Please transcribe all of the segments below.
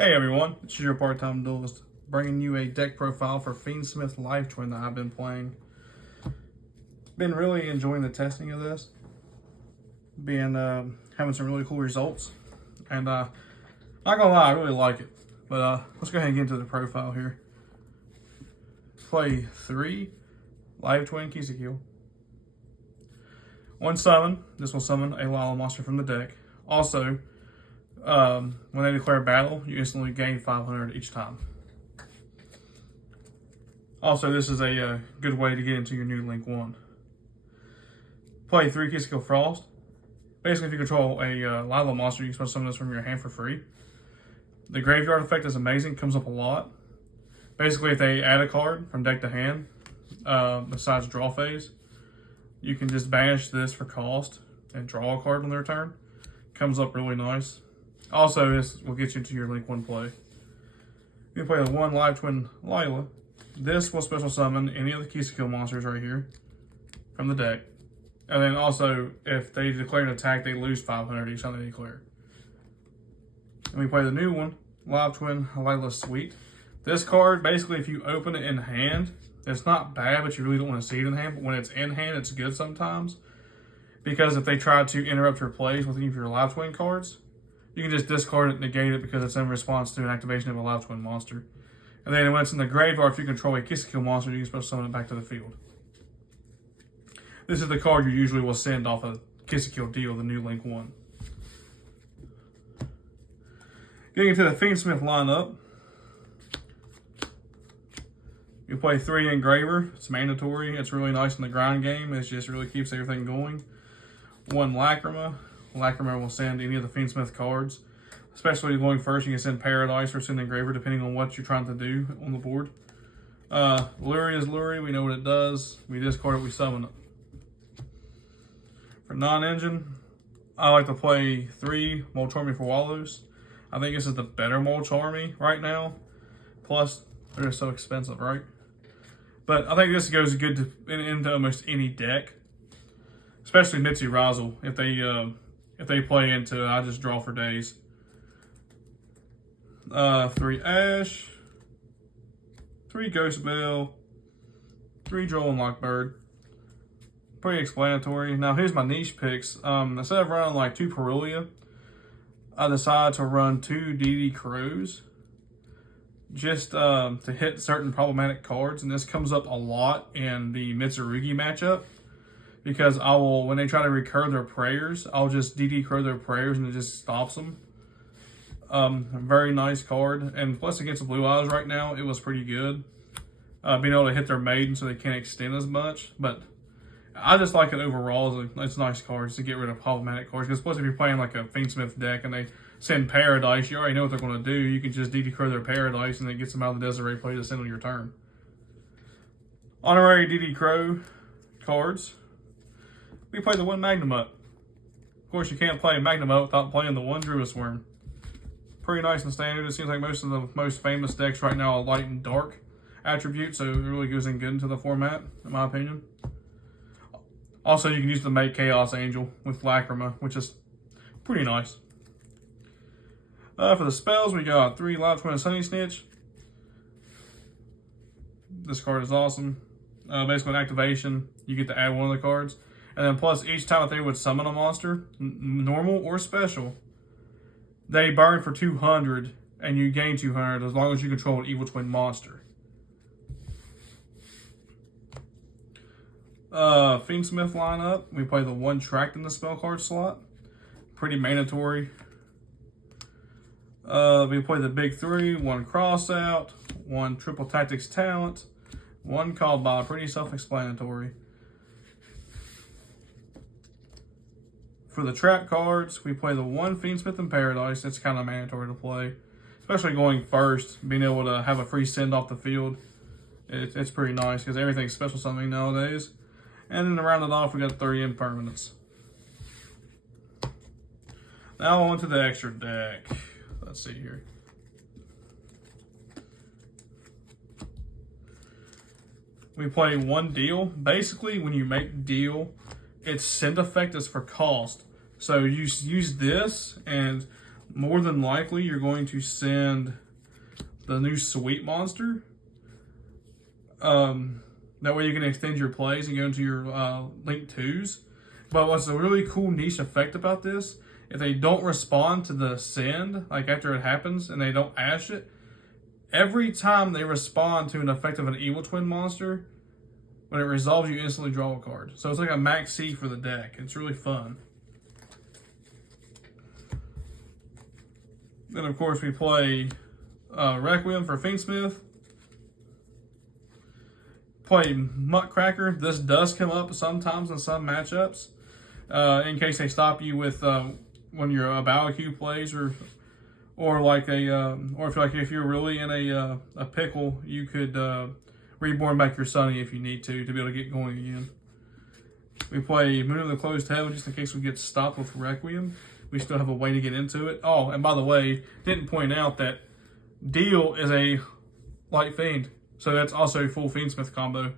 Hey everyone, it's your part-time duelist, bringing you a deck profile for Fiendsmith Life Twin that I've been playing. Been really enjoying the testing of this, having some really cool results, and not gonna lie, I really like it. But let's go ahead and get into the profile here. Play 3 Live Twin Kill. 1 summon. This will summon a Lala monster from the deck. Also, when they declare battle, you instantly gain 500 each time. Also, this is a good way to get into your new Link 1. Play 3 Kill Frost. Basically, if you control a Lila monster, you can summon this from your hand for free. The graveyard effect is amazing, comes up a lot. Basically, if they add a card from deck to hand, besides draw phase, you can just banish this for cost and draw a card on their turn. Comes up really nice. Also, this will get you into your Link 1 play. You can play the 1 Live Twin Lila. This will special summon any of the Kill monsters right here from the deck. And then also, if they declare an attack, they lose 500 each time they declare. And we play the new one, Live Twin Lila Sweet. This card, basically, if you open it in hand, it's not bad, but you really don't want to see it in hand. But when it's in hand, it's good sometimes. Because if they try to interrupt your plays with any of your Live Twin cards, you can just discard it, negate it, because it's in response to an activation of a Live Twin monster. And then when it's in the graveyard, if you control a Kill monster, you can special summon it back to the field. This is the card you usually will send off a Kill deal, the new Link 1. Getting into the Fiendsmith lineup, you play 3 Engraver. It's mandatory. It's really nice in the grind game. It just really keeps everything going. 1 Lacrima. Lacrima will send any of the Fiendsmith cards. Especially going first, you can send Paradise or send Engraver depending on what you're trying to do on the board. Lurie is Lurie. We know what it does. We discard it, we summon it. For non-engine, I like to play 3 Molcharmy for Wallows. I think this is the better Molcharmy right now. Plus, they're just so expensive, right? But I think this goes good into almost any deck. Especially Mitsu Razzle. If they play into it, I just draw for days. 3 Ash, 3 Ghost Bell, 3 Joel and Lockbird. Pretty explanatory. Now here's my niche picks. Instead of running like 2 Perulia, I decided to run 2 DD Crows. Just to hit certain problematic cards, and this comes up a lot in the Mitsurugi matchup. Because I will, when they try to recur their prayers, I'll just DD Crow their prayers and it just stops them. Very nice card. And plus against the Blue Eyes right now, it was pretty good. Being able to hit their maiden so they can't extend as much. But I just like it overall. It's nice cards to get rid of problematic cards. Because plus if you're playing like a Fiendsmith deck and they send Paradise, you already know what they're going to do. You can just DD Crow their Paradise and it gets them out of the Desiree play to send on your turn. Honorary DD Crow cards. We play the 1 Magnamut. Of course, you can't play Magnamut without playing the 1 Druid Worm. Pretty nice and standard. It seems like most of the most famous decks right now are light and dark attributes, so it really goes in good into the format, in my opinion. Also, you can use the Make Chaos Angel with Lacrima, which is pretty nice. For the spells, we got 3 Live Twin and Sunny Snitch. This card is awesome. Basically, an activation, you get to add 1 of the cards. And then plus, each time that they would summon a monster, normal or special, they burn for 200, and you gain 200 as long as you control an Evil Twin monster. Fiendsmith lineup, we play the 1 Tracked in the spell card slot. Pretty mandatory. We play the big 3, 1 Crossout, 1 Triple Tactics Talent, 1 Called By. Pretty self-explanatory. For the trap cards, we play the 1 Fiendsmith in Paradise. It's kind of mandatory to play. Especially going first, being able to have a free send off the field. It's pretty nice because everything's special summoning nowadays. And then to round it off, we got 3 impermanents. Now on to the extra deck. Let's see here. We play 1 deal. Basically, when you make deal, its send effect is for cost. So you use this, and more than likely you're going to send the new Sweet Monster. That way you can extend your plays and go into your Link 2s. But what's a really cool niche effect about this, if they don't respond to the send, like after it happens, and they don't ash it, every time they respond to an effect of an Evil Twin monster, when it resolves, you instantly draw a card. So it's like a max C for the deck. It's really fun. Then, of course, we play Requiem for Fiendsmith. Play Muttcracker. This does come up sometimes in some matchups. In case they stop you with when your Baoku plays, or like if you're really in a pickle, you could reborn back your Sunny if you need to be able to get going again. We play Moon of the Closed Heaven just in case we get stopped with Requiem. We still have a way to get into it. Oh, and by the way, didn't point out that Deal is a Light Fiend, so that's also a full Fiendsmith combo.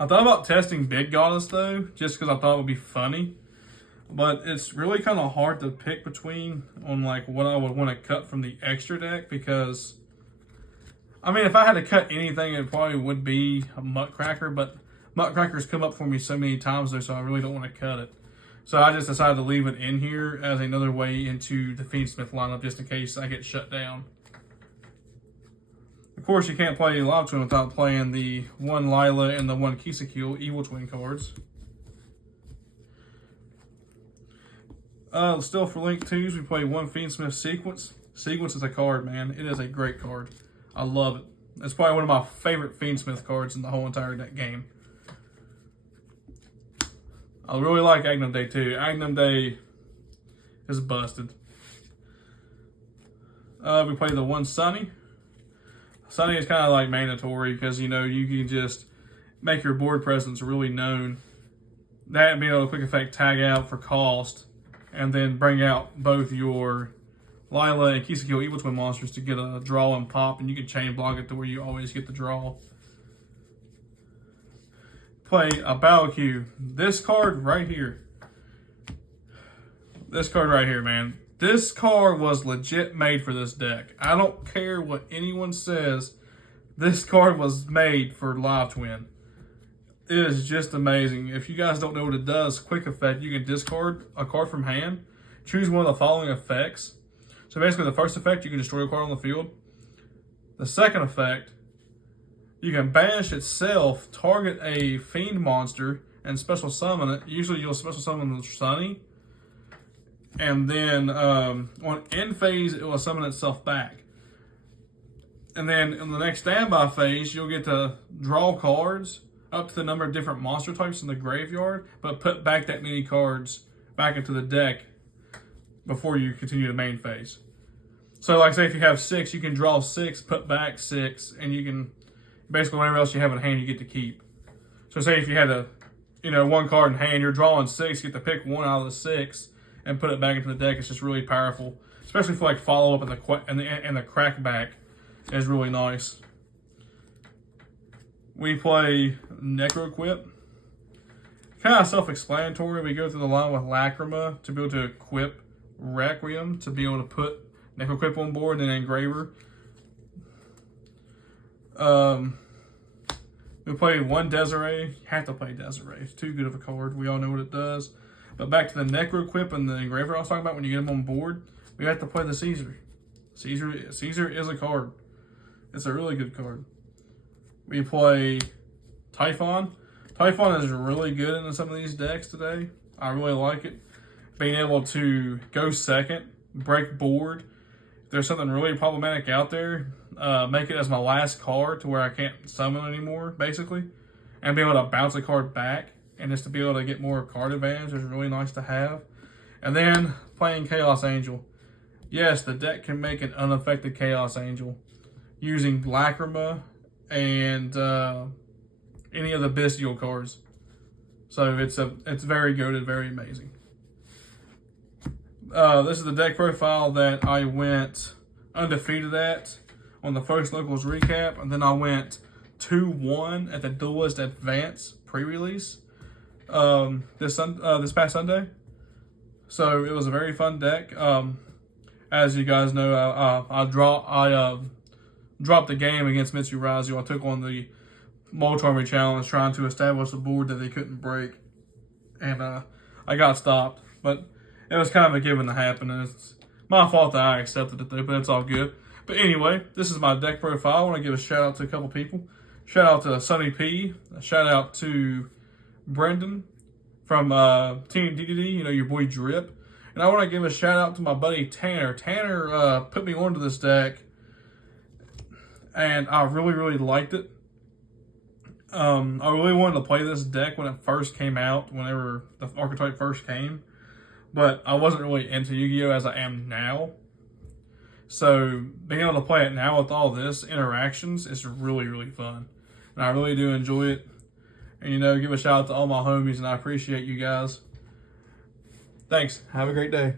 I thought about testing Big Goddess though, just because I thought it would be funny. But it's really kind of hard to pick between on like what I would want to cut from the extra deck, because I mean, if I had to cut anything, it probably would be a Muttcracker, but Muttcracker's come up for me so many times though, so I really don't want to cut it. So I just decided to leave it in here as another way into the Fiendsmith lineup, just in case I get shut down. Of course, you can't play Live Twin without playing the one Lila and the one Kisakil Evil Twin cards. Still for Link 2s, we play one Fiendsmith Sequence. Sequence is a card, man. It is a great card. I love it. It's probably one of my favorite Fiendsmith cards in the whole entire game. I really like Agnum Day too. Agnum Day is busted. We play the one Sunny. Sunny is kind of like mandatory because, you know, you can just make your board presence really known. That and being able to quick effect tag out for cost, and then bring out both your Lila and Kisakil Evil Twin monsters to get a draw and pop, and you can chain block it to where you always get the draw. Play a Baoku. This card right here. This card right here, man. This card was legit made for this deck. I don't care what anyone says. This card was made for Live Twin. It is just amazing. If you guys don't know what it does, quick effect, you can discard a card from hand. Choose one of the following effects. So basically the first effect, you can destroy a card on the field. The second effect, you can banish itself, target a fiend monster, and special summon it. Usually you'll special summon the Sunny. And then on end phase, it will summon itself back. And then in the next standby phase, you'll get to draw cards up to the number of different monster types in the graveyard, but put back that many cards back into the deck before you continue the main phase. So like say if you have 6, you can draw 6, put back 6, and you can basically whatever else you have in hand you get to keep. So say if you had one card in hand, you're drawing 6, you get to pick one out of the 6 and put it back into the deck. It's just really powerful, especially for like follow up and the crackback is really nice. We play Necroquip. Kind of self-explanatory. We go through the line with Lacrima to be able to equip Requiem to be able to put Necroquip on board and Engraver. We play one Desiree. You have to play Desiree. It's too good of a card. We all know what it does. But back to the Necroquip and the Engraver I was talking about, when you get them on board, we have to play the Caesar. Caesar is a card. It's a really good card. We play Typhon. Typhon is really good in some of these decks today. I really like it. Being able to go second, break board. If there's something really problematic out there, make it as my last card to where I can't summon anymore, basically. And be able to bounce a card back. And just to be able to get more card advantage is really nice to have. And then playing Chaos Angel. Yes, the deck can make an unaffected Chaos Angel using Lacrima and any of the Bestial cards. So it's very goated, very amazing. This is the deck profile that I went undefeated at on the first locals recap, and then I went 2-1 at the Duelist Advance pre-release this past Sunday. So it was a very fun deck. As you guys know, I dropped the game against Mitsurazu. I took on the Moldarmy challenge trying to establish a board that they couldn't break. And I got stopped. But it was kind of a given to happen. And it's my fault that I accepted it though, but it's all good. But anyway, this is my deck profile. I want to give a shout out to a couple people. Shout out to Sonny P. A shout out to Brendan from Team DDD, you know, your boy Drip. And I want to give a shout out to my buddy Tanner. Tanner put me onto this deck, and I really, really liked it. I really wanted to play this deck when it first came out, whenever the archetype first came. But I wasn't really into Yu-Gi-Oh! As I am now. So being able to play it now with all this interactions is really, really fun. And I really do enjoy it. And, you know, give a shout out to all my homies, and I appreciate you guys. Thanks. Have a great day.